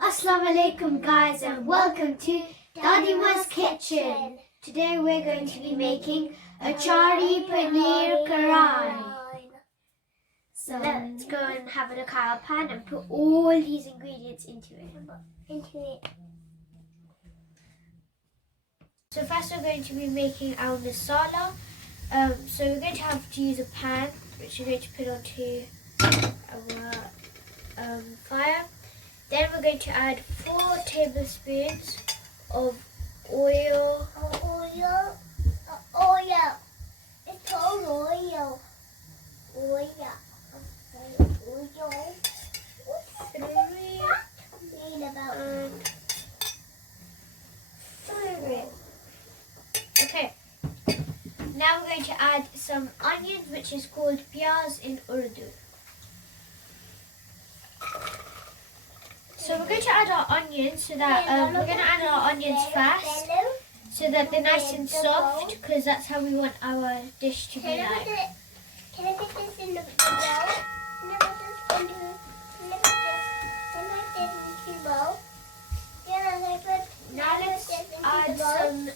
Assalamu alaikum guys and welcome to Dadima's kitchen. Today we're going to be making Achari Paneer kardahi. So let's go and have a look at our pan and put all these ingredients into it. So first we're going to be making our masala. So we're going to have to use a pan which we're going to put onto our fire. Then we're going to add 4 tablespoons of oil. Oil. It's called oil. Oil. Okay. Now we're going to add some onions, which is called piyaz in Urdu. So we're going to add our onions so that we're going to add our onions first so that they're nice and soft, because that's how we want our dish to be like. Can I put this in the bowl? Can I put this into the bowl? Now let's add some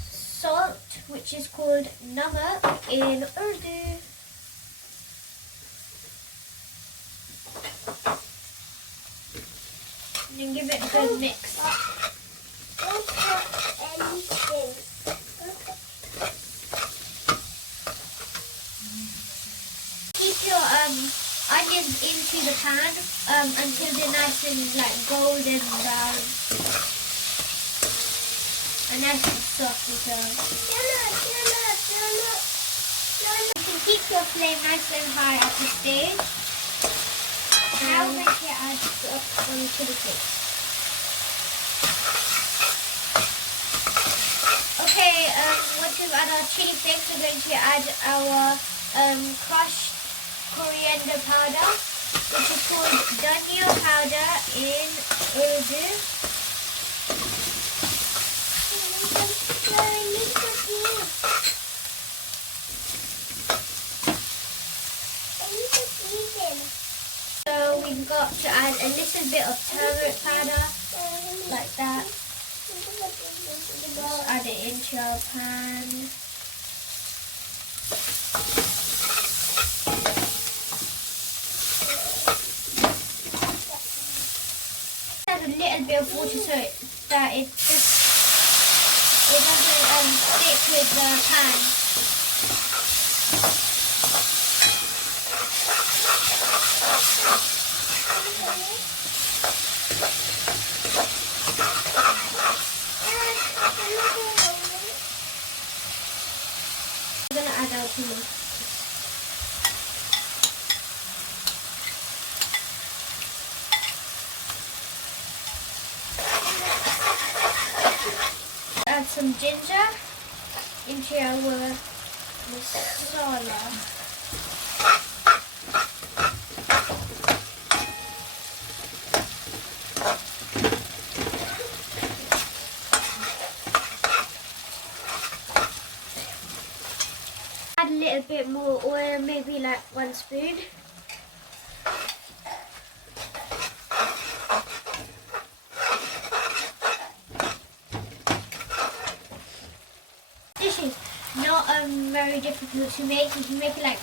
salt, which is called Namak in Urdu. And give it a good mix. Don't put anything. Keep your onions into the pan until they're nice and like golden brown and nice and soft as well. You can keep your flame nice and high at this stage. Now we're going to add some chili flakes. Okay, once we've added our chili flakes, we're going to add our crushed coriander powder, which is called dhania powder in Urdu. So we've got to add a little bit of turmeric powder, like that. Just add it into our pan. Add a little bit of water so that it doesn't stick with the pan. We're going to add our tomatoes. Add some ginger into our masala. Add a little bit more oil, maybe like 1 spoon. This is not very difficult to make. You can make it like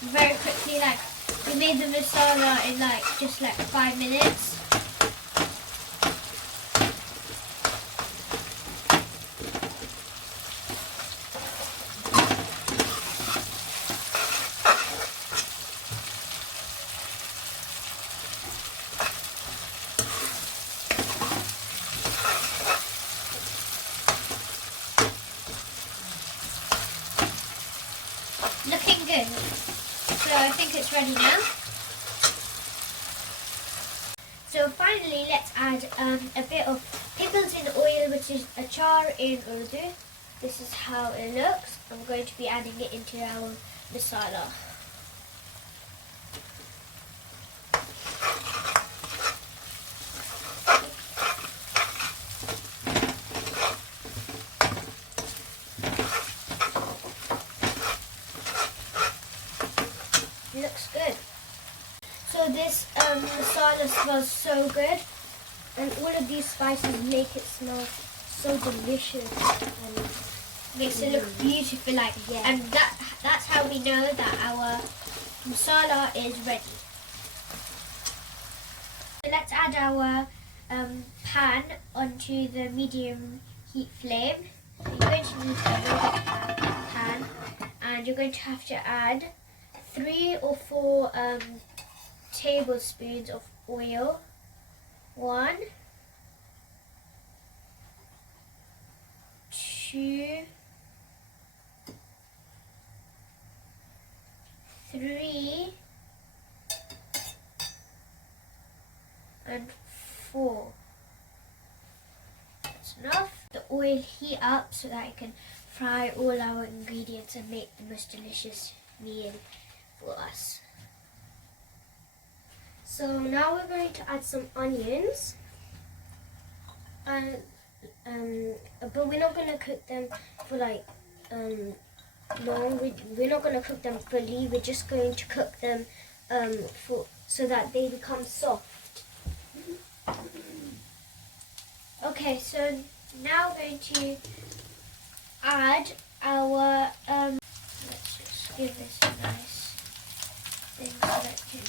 very quickly. Like we made the masala in like just like 5 minutes. Looking good. So I think it's ready now. So finally let's add a bit of pickles in oil, which is achar in Urdu. This is how it looks. I'm going to be adding it into our masala. Looks good. So this masala smells so good. And all of these spices make it smell so delicious and makes it look beautiful. Like, and that's how we know that our masala is ready. So let's add our pan onto the medium heat flame. You're going to need a pan, and you're going to have to add 3 or 4 tablespoons of oil. 1, 2, 3, and 4. That's enough. The oil heat up so that it can fry all our ingredients and make the most delicious meal for us. So now we're going to add some onions, and but we're not going to cook them for like long. We're not going to cook them fully. We're just going to cook them so that they become soft. Okay, so now we're going to add our let's just give this a nice thing so that it can.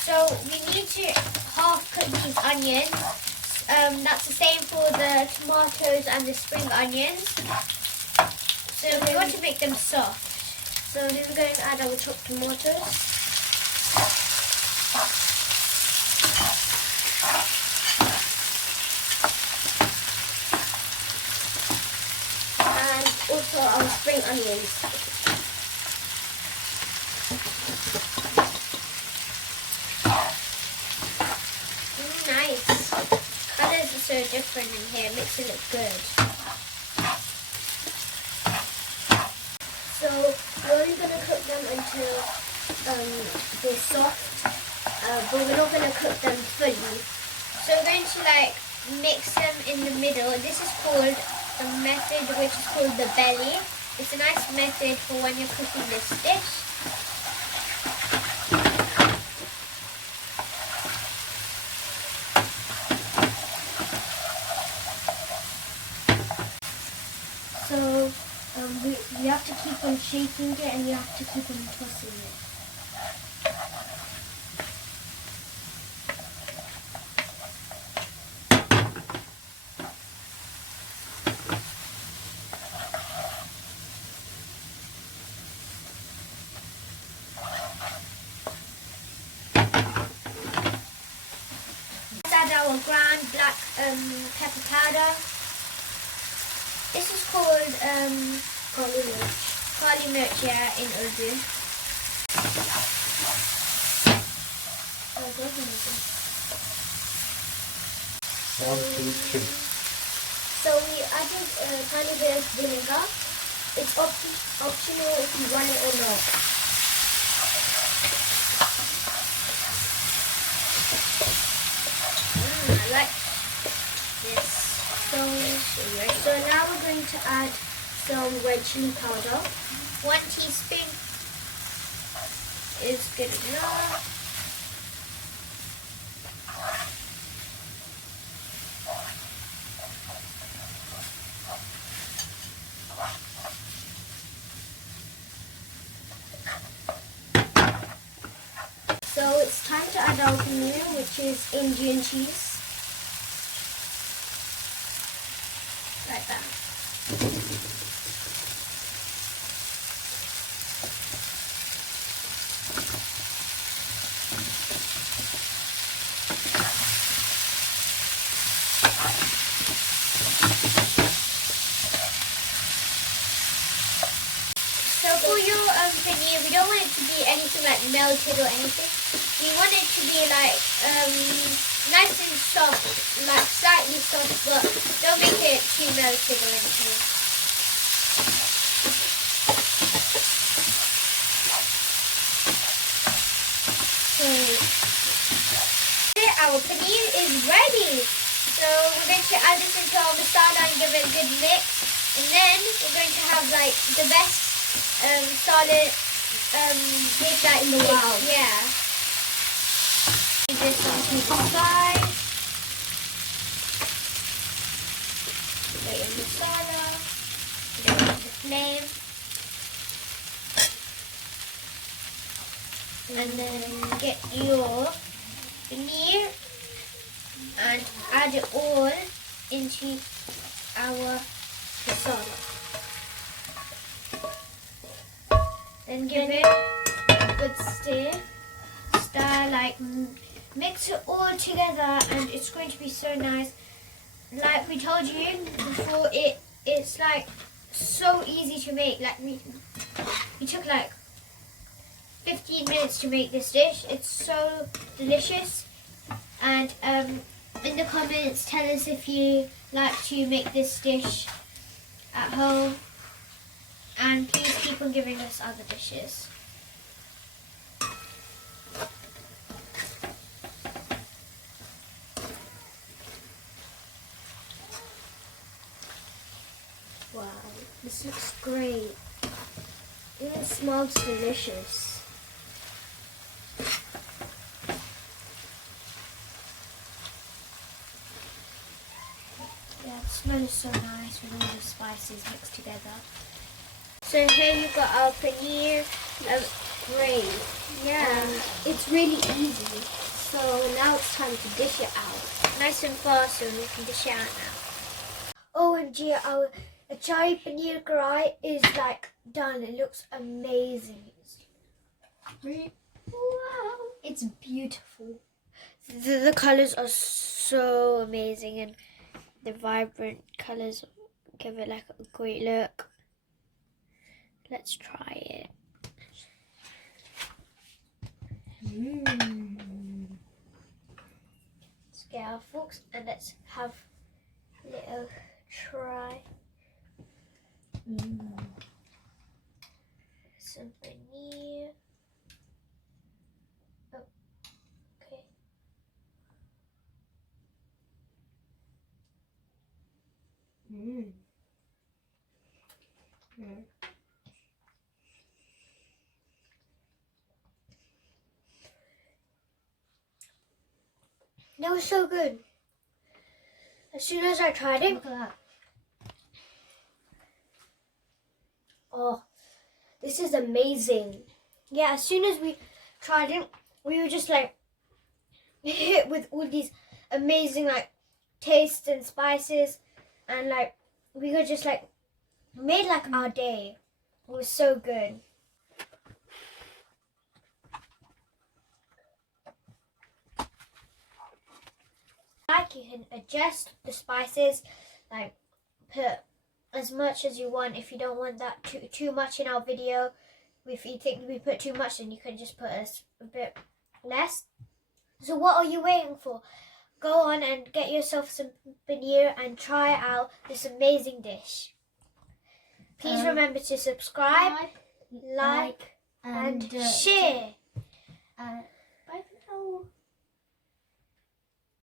So we need to half cook these onions. That's the same for the tomatoes and the spring onions. So we want to make them soft. So then we're going to add our chopped tomatoes. And also our spring onions. Nice. Colours are so different in here. It makes it look good. So we're only going to cook them until they're soft, but we're not going to cook them fully. So we're going to like mix them in the middle. This is called a method which is called the belly. It's a nice method for when you're cooking this dish. So we have to keep on shaking it, and you have to keep on tossing it. Let's add our ground black pepper powder. This is called Kali mirch. kali mirch, yeah, in Urdu. So we added a tiny bit of vinegar. It's optional if you want it or not. I like this. So now we're going to add some red chilli powder. 1 teaspoon is good enough. So it's time to add our paneer, which is Indian cheese. Like that. So for your paneer, we don't want it to be anything like melted or anything. We want it to be like nice and soft, like slightly soft, but don't make it too melted or anything. So our paneer is ready. So we're going to add this into our masala and give it a good mix. And then we're going to have like the best solid dish like in the this. world. Yeah. This onto the side. Get your masala. Get it on the flame. And then get your paneer and add it all into our masala. Then give it a good stir, like mix it all together, and it's going to be so nice. Like we told you before, it's like so easy to make. Like we took like 15 minutes to make this dish. It's so delicious. And in the comments, tell us if you like to make this dish at home. And please keep on giving us other dishes. Wow, this looks great. It smells delicious. Yeah, the smell is so nice with all the spices mixed together. So here you've got our paneer. Great. Yeah, It's really easy. So now it's time to dish it out. nice and fast, so we can dish it out now. OMG, our Achari Paneer karai is like done. It looks amazing. Wow, it's beautiful. The colors are so amazing, and the vibrant colors give it like a great look. Let's try it. Let's get our forks and let's have a little try. Some paneer. Oh, okay. That was so good. As soon as I tried it, Look at that. oh, This is amazing. yeah, as soon as we tried it, we were just like hit with all these amazing like tastes and spices, and like we could just like made like our day. It was so good. Like you can adjust the spices, like put as much as you want. If you don't want that too much in our video, if you think we put too much, then you can just put a bit less. So what are you waiting for? Go on and get yourself some paneer and try out this amazing dish. Please remember to subscribe, like, and share. Bye for now.